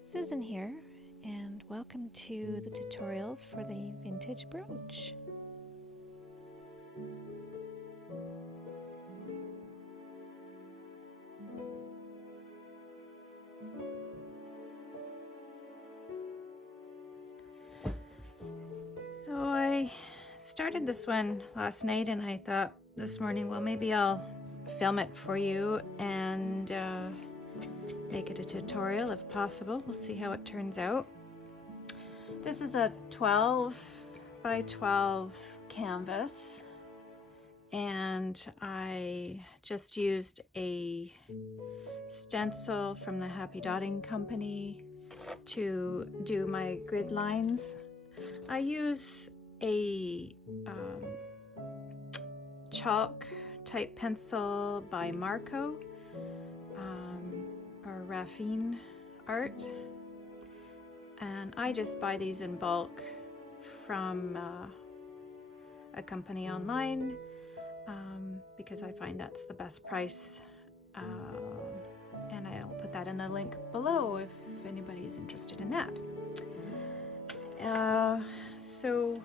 Susan here, and welcome to the tutorial for the vintage brooch. So I started this one last night and I thought this morning, well, maybe I'll film it for you and make it a tutorial if possible. We'll see how it turns out. This is a 12 by 12 canvas, and I just used a stencil from the Happy Dotting Company to do my grid lines. I use a chalk type pencil by Marco, or Raffine Art, and I just buy these in bulk from a company online because I find that's the best price, and I'll put that in the link below if anybody is interested in that. So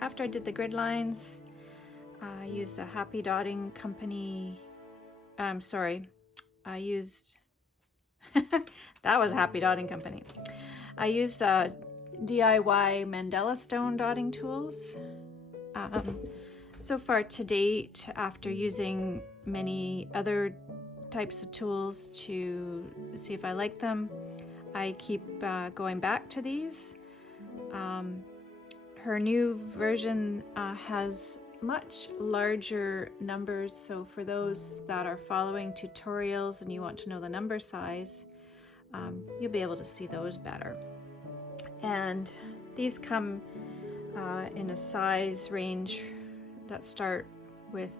after I did the grid lines, I used the Happy Dotting Company, I used that was Happy Dotting Company. I used the DIY Mandala Stone dotting tools. So far to date, after using many other types of tools to see if I like them, I keep going back to these. Her new version has much larger numbers, so for those that are following tutorials and you want to know the number size, you'll be able to see those better. And these come in a size range that start with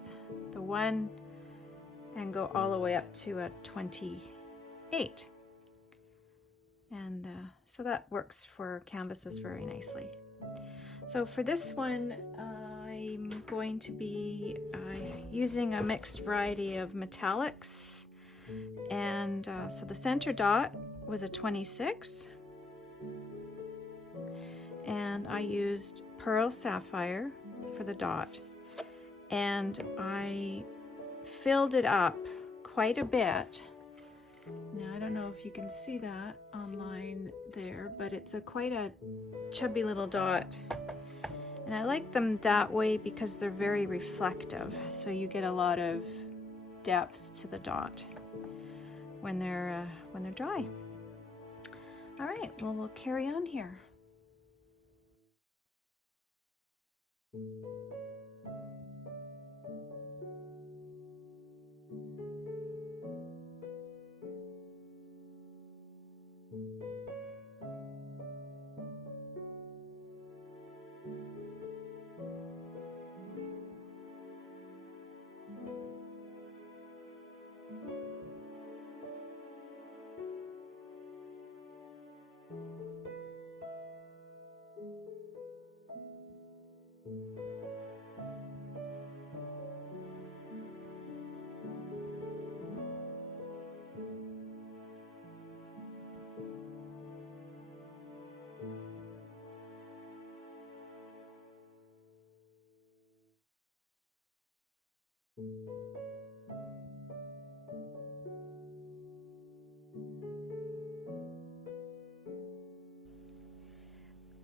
the 1 and go all the way up to a 28. And so that works for canvases very nicely. So for this one, I'm going to be using a mixed variety of metallics. And so the center dot was a 26. And I used pearl sapphire for the dot. And I filled it up quite a bit. Now, I don't know if you can see that online there, but it's quite a chubby little dot. And I like them that way because they're very reflective, so you get a lot of depth to the dot when they're dry. All right, well, we'll carry on here.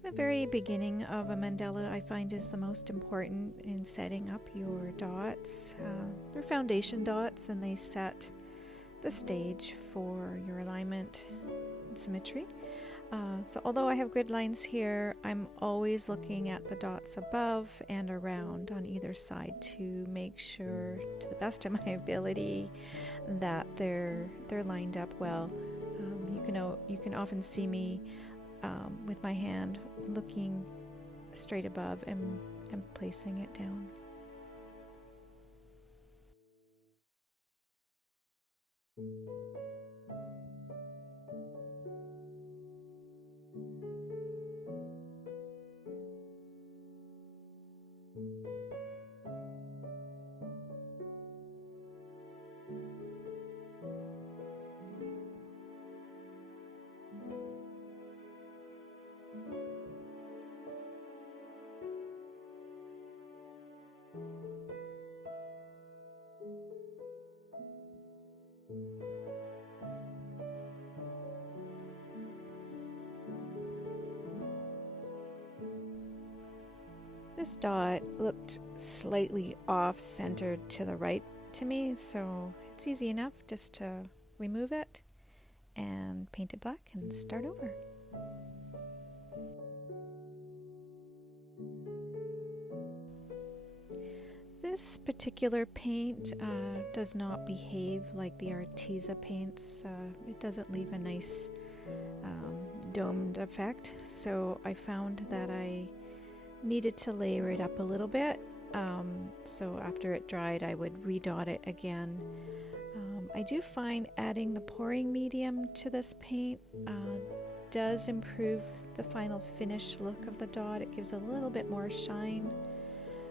The very beginning of a mandala, I find, is the most important in setting up your dots. They're foundation dots, and they set the stage for your alignment and symmetry. So although I have grid lines here, I'm always looking at the dots above and around on either side to make sure, to the best of my ability, that they're lined up well. You can often see me with my hand looking straight above and placing it down. This dot looked slightly off-centered to the right to me, so it's easy enough just to remove it and paint it black and start over. This particular paint does not behave like the Arteza paints. It doesn't leave a nice domed effect, so I found that I needed to layer it up a little bit. So after it dried, I would redot it again. I do find adding the pouring medium to this paint does improve the final finished look of the dot. It gives a little bit more shine.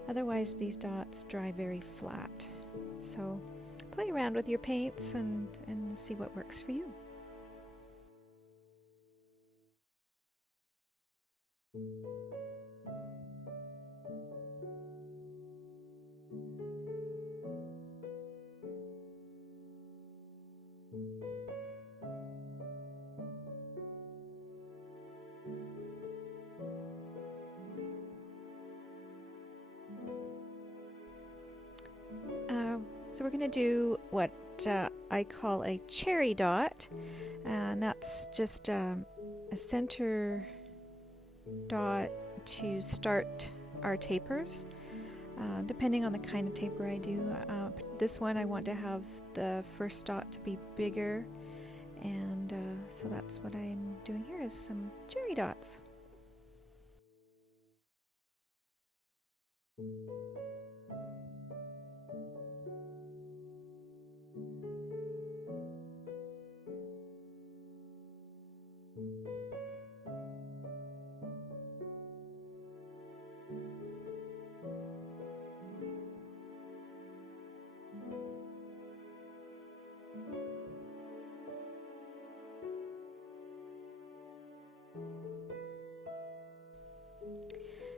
Otherwise, these dots dry very flat. So play around with your paints and see what works for you. So we're going to do what I call a cherry dot, and that's just a center dot to start our tapers, depending on the kind of taper I do. This one I want to have the first dot to be bigger, and so that's what I'm doing here is some cherry dots.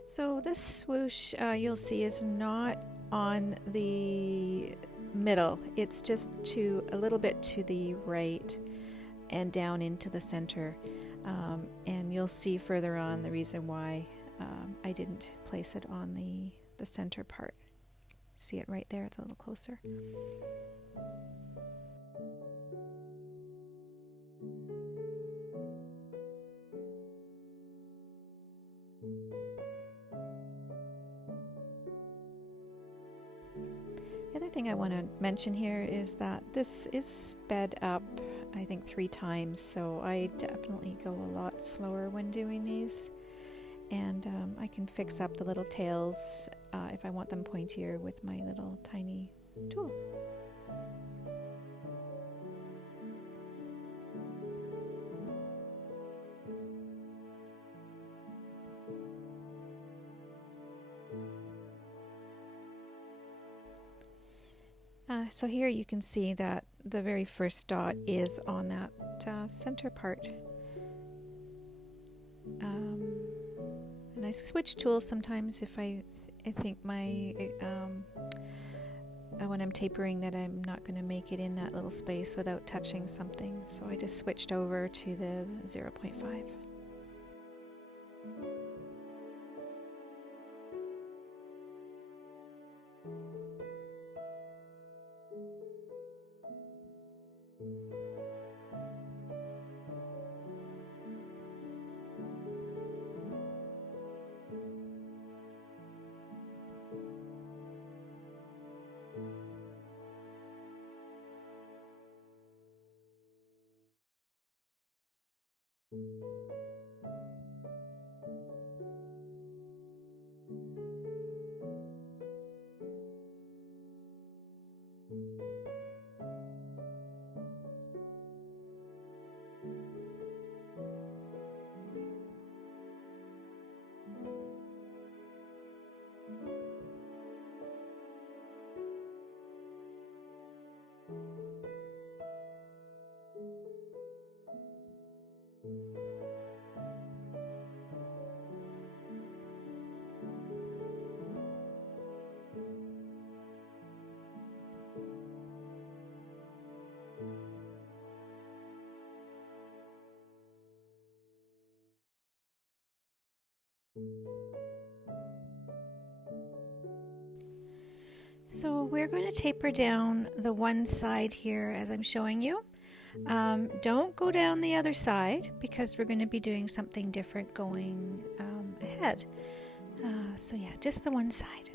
So this swoosh you'll see is not on the middle. It's just a little bit to the right and down into the center. And you'll see further on the reason why I didn't place it on the center part. See it right there? It's a little closer. The other thing I want to mention here is that this is sped up, I think 3 times, so I definitely go a lot slower when doing these. And I can fix up the little tails if I want them pointier with my little tiny tool. So here you can see that the very first dot is on that center part. And I switch tools sometimes if I think my when I'm tapering that I'm not going to make it in that little space without touching something. So I just switched over to the 0.5. So we're going to taper down the one side here as I'm showing you. Don't go down the other side because we're going to be doing something different going ahead. So yeah, just the one side.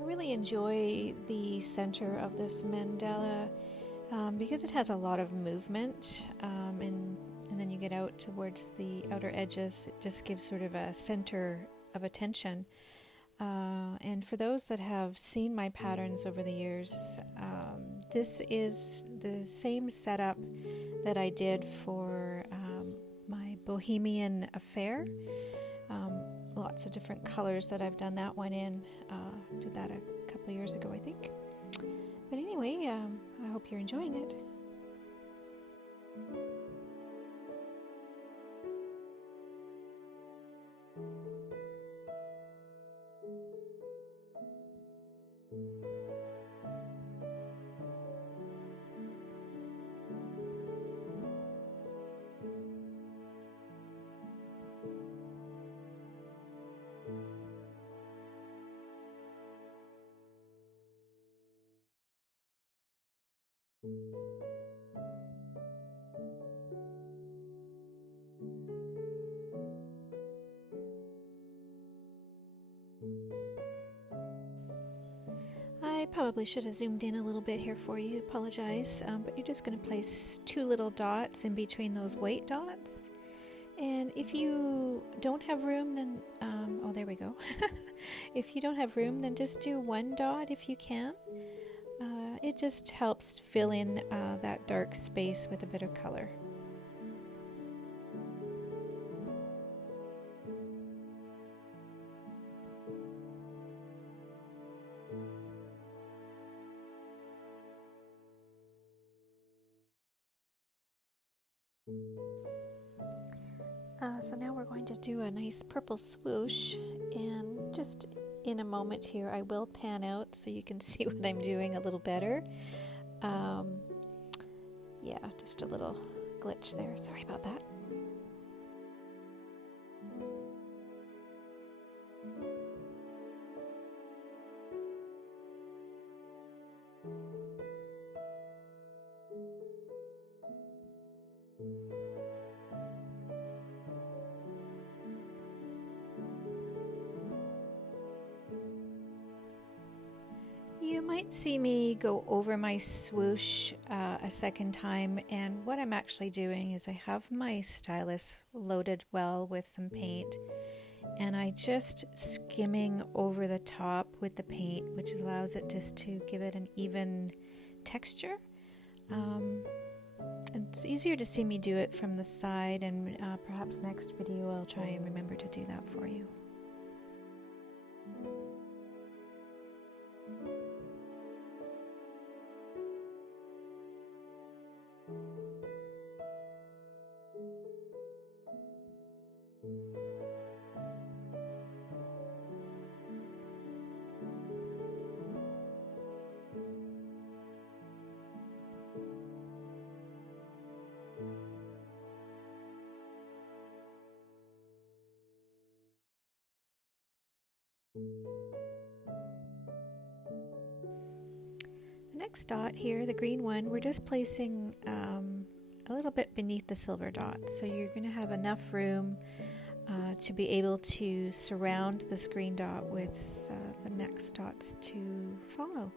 I really enjoy the center of this mandala because it has a lot of movement, and then you get out towards the outer edges. It just gives sort of a center of attention. And for those that have seen my patterns over the years, this is the same setup that I did for my Bohemian Affair. Lots of different colors that I've done that one in. Did that a couple of years ago, I think. But anyway, I hope you're enjoying it. I probably should have zoomed in a little bit here for you, apologize, but you're just going to place two little dots in between those white dots. And if you don't have room, then, oh, there we go. If you don't have room, then just do one dot if you can. It just helps fill in that dark space with a bit of color. So now we're going to do a nice purple swoosh, and just in a moment here I will pan out so you can see what I'm doing a little better. Yeah, just a little glitch there, sorry about that. might see me go over my swoosh a second time, and what I'm actually doing is I have my stylus loaded well with some paint, and I just skimming over the top with the paint, which allows it just to give it an even texture. It's easier to see me do it from the side, and perhaps next video I'll try and remember to do that for you. The next dot here, the green one, we're just placing a little bit beneath the silver dot. So you're going to have enough room to be able to surround this green dot with the next dots to follow.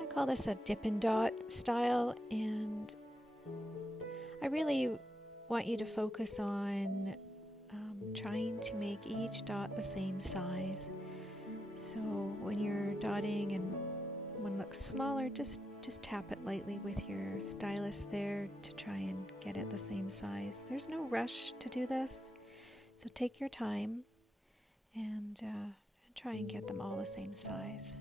I call this a dip and dot style, and I really want you to focus on trying to make each dot the same size. So when you're dotting and one looks smaller, just tap it lightly with your stylus there to try and get it the same size. There's no rush to do this, so take your time and try and get them all the same size.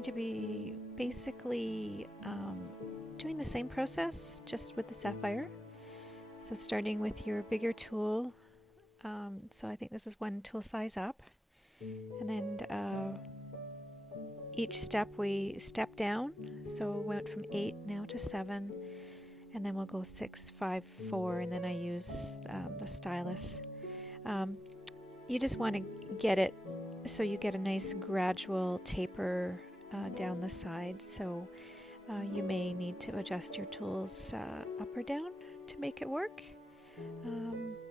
going to be basically doing the same process, just with the sapphire. So starting with your bigger tool, so I think this is 1 tool size up, and then each step we step down, so we went from 8 now to 7, and then we'll go 6, 5, 4, and then I use the stylus. You just want to get it so you get a nice gradual taper down the side, so you may need to adjust your tools up or down to make it work.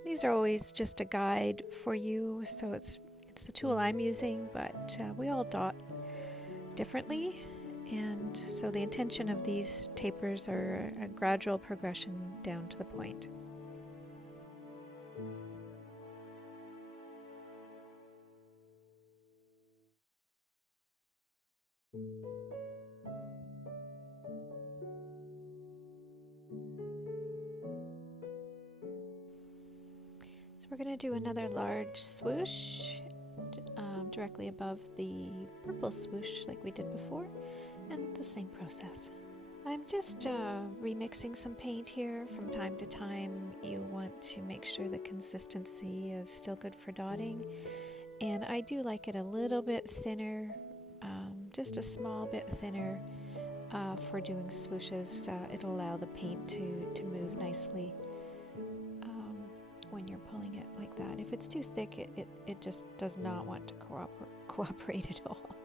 These are always just a guide for you, so it's the tool I'm using, but we all dot differently, and so the intention of these tapers are a gradual progression down to the point. So we're going to do another large swoosh directly above the purple swoosh like we did before, and the same process. I'm just remixing some paint here. From time to time you want to make sure the consistency is still good for dotting, and I do like it a little bit thinner, just a small bit thinner for doing swooshes. It'll allow the paint to move nicely when you're pulling it like that. If it's too thick, it just does not want to cooperate at all.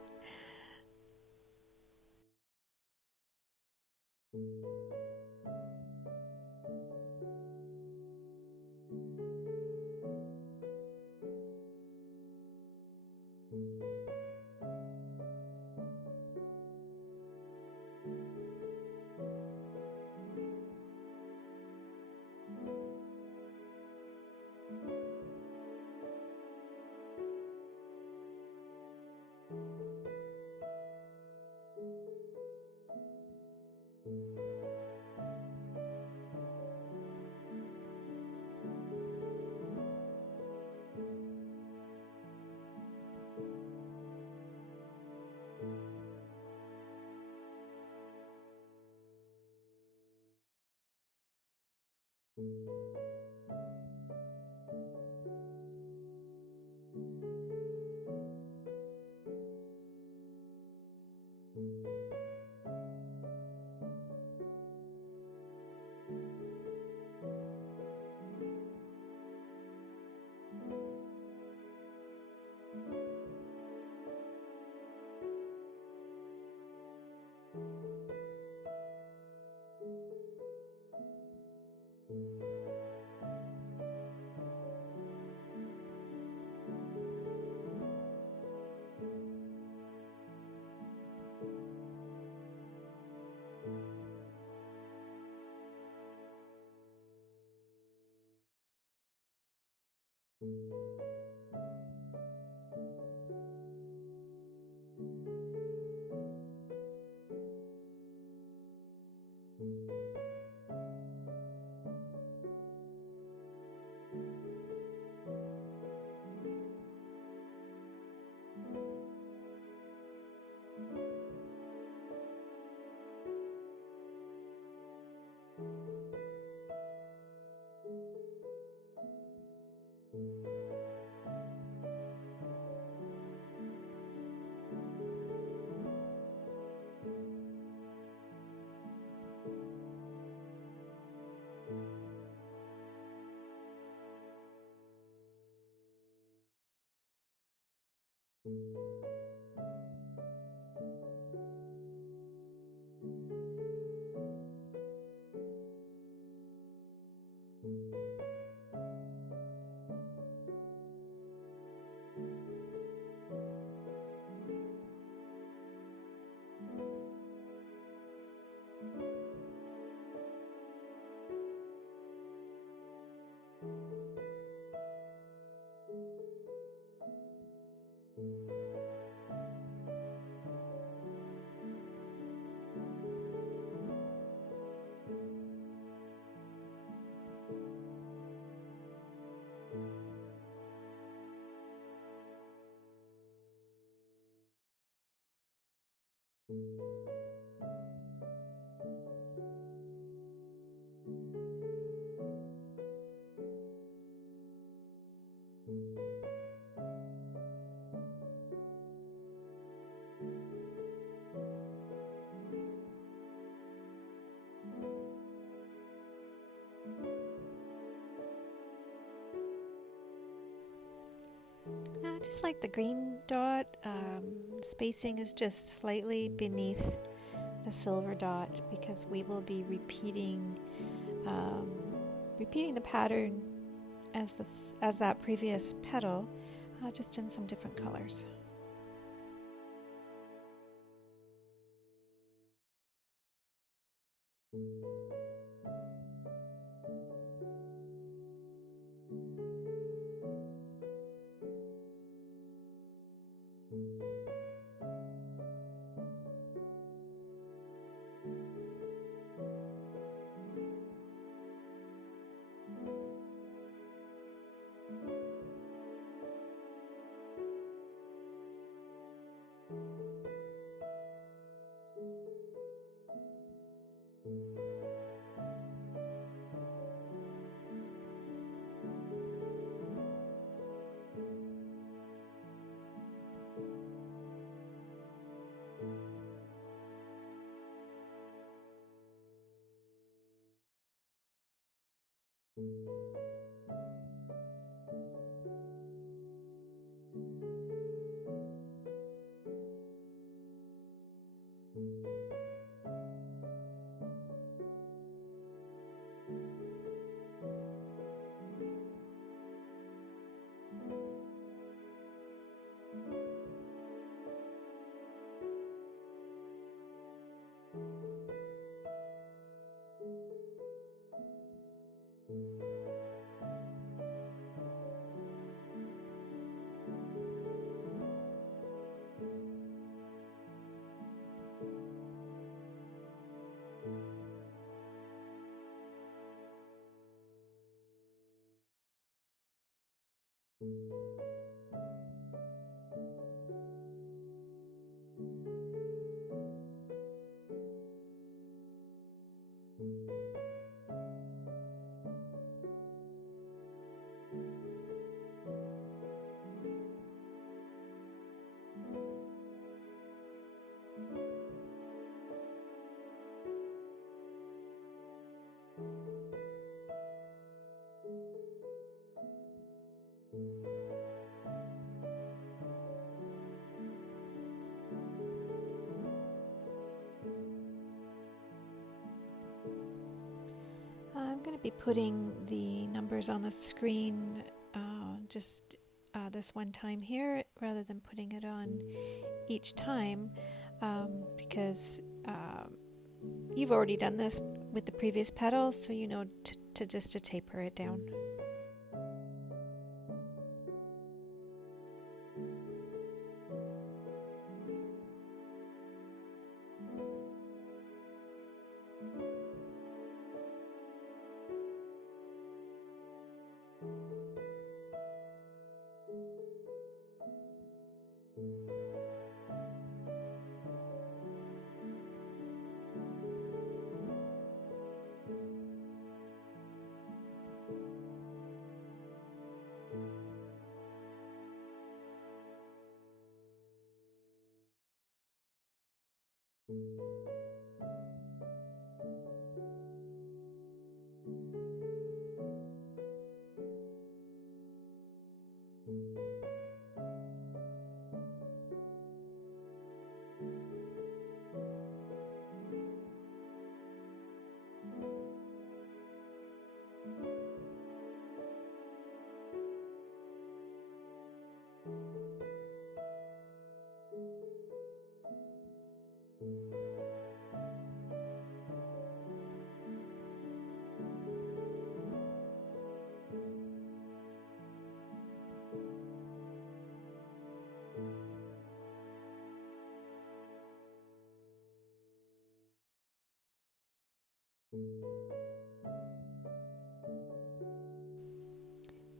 Just like the green dot, spacing is just slightly beneath the silver dot because we will be repeating the pattern as that previous petal, just in some different colors. I'm going to be putting the numbers on the screen just this one time here rather than putting it on each time because you've already done this with the previous petals, so you know to taper it down.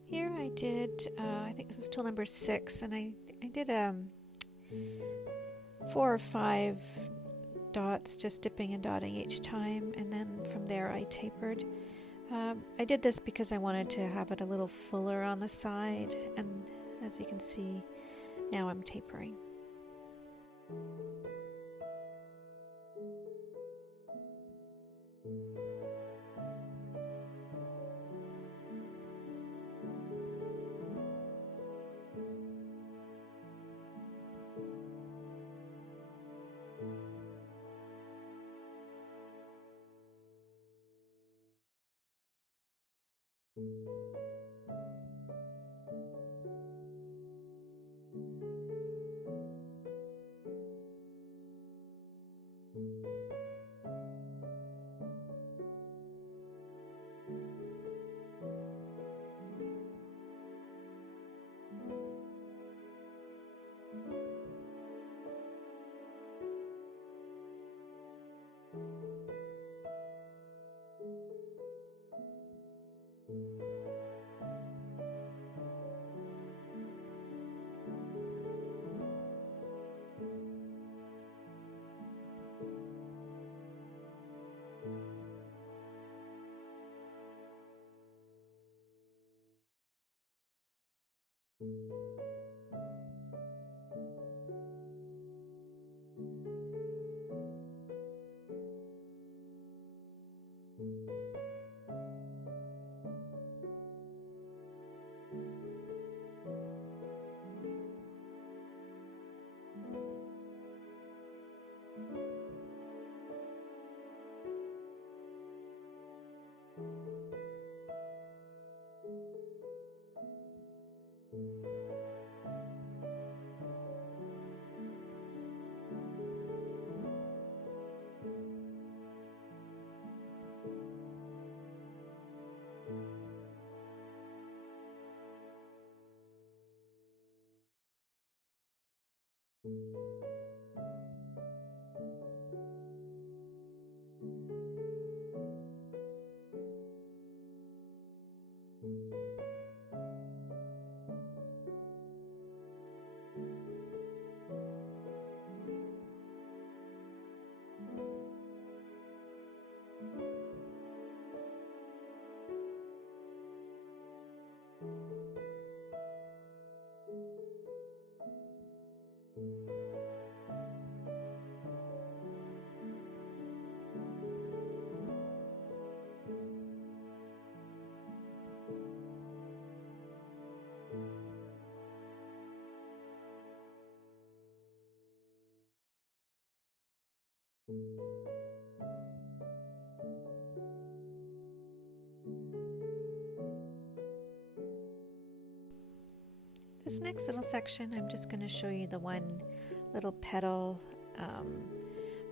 Here I did, I think this is tool number 6, and I did 4 or 5 dots, just dipping and dotting each time, and then from there I tapered. I did this because I wanted to have it a little fuller on the side, and as you can see, now I'm tapering. this next little section, I'm just going to show you the one little petal,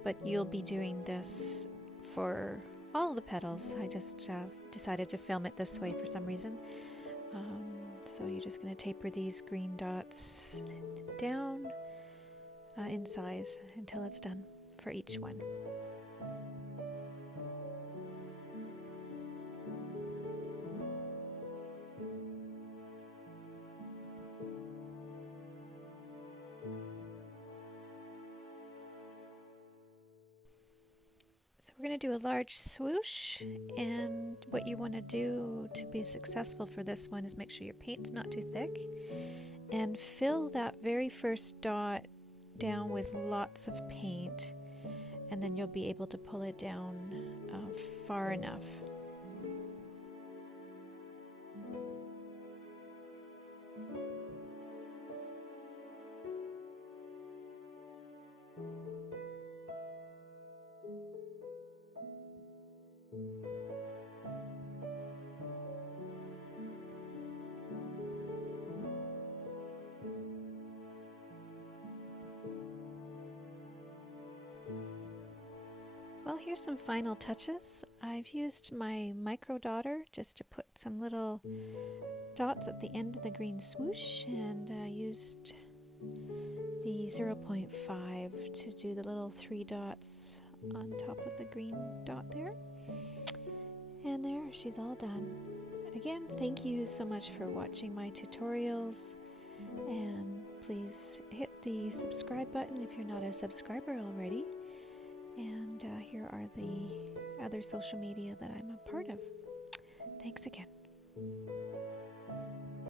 but you'll be doing this for all the petals. I just decided to film it this way for some reason. So you're just going to taper these green dots down in size until it's done for each one. So we're going to do a large swoosh, and what you want to do to be successful for this one is make sure your paint's not too thick, and fill that very first dot down with lots of paint, and then you'll be able to pull it down far enough. Well, here's some final touches. I've used my micro dotter just to put some little dots at the end of the green swoosh, and I used the 0.5 to do the little 3 dots on top of the green dot there. And there, she's all done. Again, thank you so much for watching my tutorials, and please hit the subscribe button if you're not a subscriber already. And here are the other social media that I'm a part of. Thanks again.